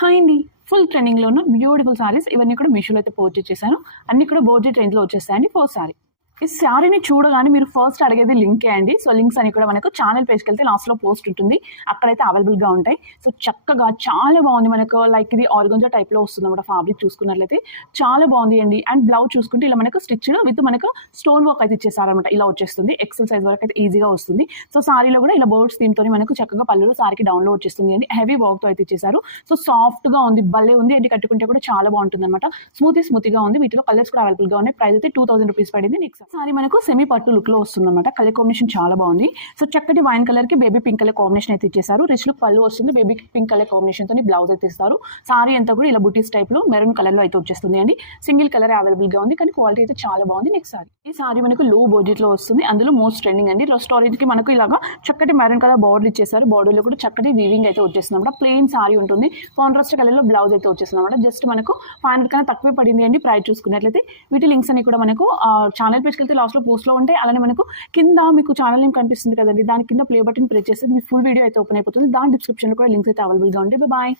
Hi అండి full ట్రెండింగ్లో ఉన్న బ్యూటిఫుల్ సారీస్ ఇవన్నీ కూడా మీషోలో అయితే పోస్ట్ చేశాను. అన్ని కూడా బోర్జెట్ రేంజ్లో వచ్చేస్తాయండి ఫోర్ సారీ ఈ శారీని చూడగానే మీరు ఫస్ట్ అడిగేది లింకే అండి. సో లింక్స్ అని కూడా మనకు ఛానల్ పేజ్కి వెళ్తే లాస్ట్లో పోస్ట్ ఉంటుంది. అక్కడైతే అవైలబుల్గా ఉంటాయి. సో చక్కగా చాలా బాగుంది మనకు లైక్ ఇది ఆర్గంజా టైప్లో వస్తుంది అనమాట ఫ్యాబ్రిక్ చూసుకున్నట్లయితే. చాలా బాగుంది అండి. అండ్ బ్లౌజ్ చూసుకుంటే ఇలా మనకు స్టిచ్ విత్ మనకు స్టోన్ వర్క్ అయితే ఇచ్చేసారనమాట ఇలా వచ్చేస్తుంది. ఎక్సెల్ సైజ్ వరకు అయితే ఈజీగా వస్తుంది. సో సారీలో కూడా ఇలా బర్డ్స్ థీమ్తో మనకు చక్కగా పళ్ళు సారీకి డౌన్లో వచ్చేస్తుంది అండి. హెవీ వర్క్తో అయితే ఇచ్చేసారు. సో సాఫ్ట్గా ఉంది భలే ఉంది. అండి కట్టుకుంటే కూడా చాలా బాగుంటుంది అనమాట స్మూతీ స్మూతిగా ఉంది. వీటిలో కలర్స్ కూడా అవైలబుల్గా ఉన్నాయి. ప్రైస్ అయితే టూ థౌసండ్ రూపీస్ పడింది. నెక్స్ట్ సారీ మనకు సెమీ పట్టు లుక్లో వస్తుంది అనమాట కలర్ కాంబినేషన్ చాలా బాగుంది. సో చక్కటి వైన్ కలర్కి బేబీ పింక్ కలర్ కాంబినేషన్ అయితే ఇచ్చేసారు రిచ్ లుక్ పళ్ళు వస్తుంది. బేబీ పింక్ కలర్ కాంబినేషన్తో బ్లౌజ్ అయితే ఇస్తారు. సారీ అంతా కూడా ఇలా బుటీస్ టైప్లో మెరూన్ కలర్లో అయితే వచ్చేస్తుంది అండి. సింగిల్ కలర్ అవైలబుల్గా ఉంది కానీ క్వాలిటీ అయితే చాలా బాగుంది. నెక్స్ట్ సారీ ఈ సారీ మనకు లో బడ్జెట్లో వస్తుంది. అందులో మోస్ట్ ట్రెండింగ్ అండి. స్టోరేజ్కి మనకు ఇలాగా చక్కటి మెరూన్ కలర్ బార్డర్ ఇచ్చేసారు బార్డర్లో కూడా చక్కటి వీవింగ్ అయితే వచ్చేస్తుంది అనమాట ప్లెయిన్ సారీ ఉంటుంది కాంట్రాస్ట్ కలర్లో బ్లౌజ్ అయితే వచ్చేస్తుంది అనమాట జస్ట్ మనకు ఫైవ్ హండ్రెడ్ కన్నా తక్కువే పడింది అండి. ప్రైస్ చూసుకున్నట్లయితే వీటి లింక్స్ అన్ని కూడా మనకు ఛానల్ పేజ్ తీసుకెళ్తే లాస్ట్లో పోస్ట్లో ఉంటాయి అలానే మనకు కింద మీకు ఛానల్ లింక్ కనిపిస్తుంది కదండి. దాని కింద ప్లే బటన్ ప్రెస్ చేస్తే మీ ఫుల్ వీడియో అయితే ఓపెన్ అయిపోతుంది. దాని డిస్క్రిప్షన్లో కూడా లింక్స్ అయితే అవైలబుల్గా ఉంటాయి. బాయ్